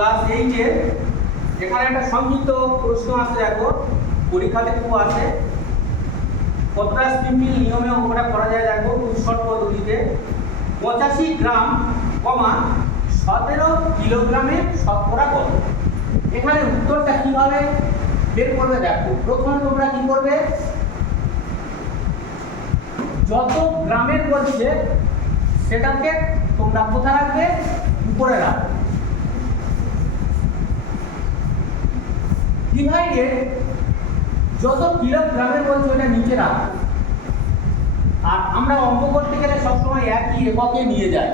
Class 8 এর এখানে একটা সংক্ষিপ্ত প্রশ্ন আছে, দেখো পরীক্ষাতে খুব আসে। কতটা সিম্পল নিয়মে অঙ্কটা করা যায় দেখো, খুব শর্ট পদ্ধতিতে। 85 গ্রাম, 17 কিলোগ্রামে শতকরা কত? এখানে উত্তরটা কিভাবে বের করবে দেখো। প্রথমে তোমরা কি করবে, যত গ্রামের বলছে সেটাকে তোমরা কোথায় রাখবে? উপরে রাখবে। ডিভাইডেড যত কিলোগ্রামের বলছে ওটা নিচে রাখবে। আর আমরা অঙ্ক করতে গেলে সবসময় একই এককে নিয়ে যাই।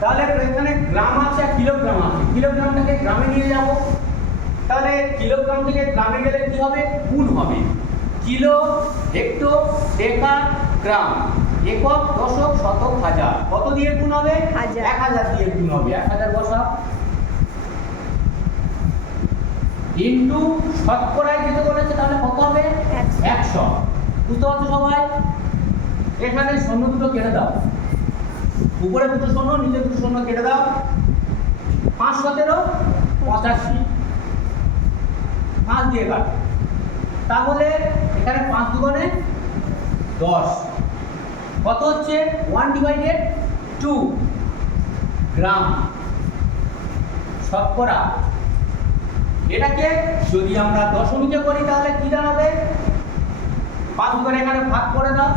তাহলে এখানে গ্রাম আছে আর কিলোগ্রাম আছে, কিলোগ্রামটাকে গ্রামে নিয়ে যাব। তাহলে কিলোগ্রাম থেকে গ্রামে গেলে কি হবে? গুণ হবে। কিলো, হেক্টো, ডেকা, গ্রাম, একক, দশক, শতক, হাজার। কত দিয়ে গুণ হবে? 1000 দিয়ে গুণ হবে। 1000 বসাও। ইনটু শতকরায় যেতে বলেছে, তাহলে কত হবে? 100। বুঝতে পারছো সবাই? এখানে শূন্য দুটো কেটে দাও, উপরে দুটো শূন্য, নিচে দুটো শূন্য কেটে দাও। 5 17 85, 5 দিয়ে কাট। তাহলে এখানে 5 দুগুণে 10, কত হচ্ছে? 1/2 গ্রাম শতকরা। এটাকে যদি আমরা দশমিকে করি তাহলে কি দাঁড়াবে? 5 দুগুণে এখানে ভাগ করে দাও।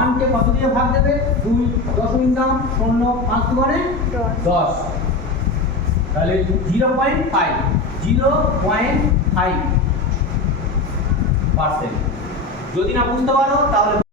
1 কে কত দিয়ে ভাগ দেবে? 2, দশমিক দাও 0, 5 দুগুণে 10। তাহলে 0.5% যদি না বুঝতে পারো তাহলে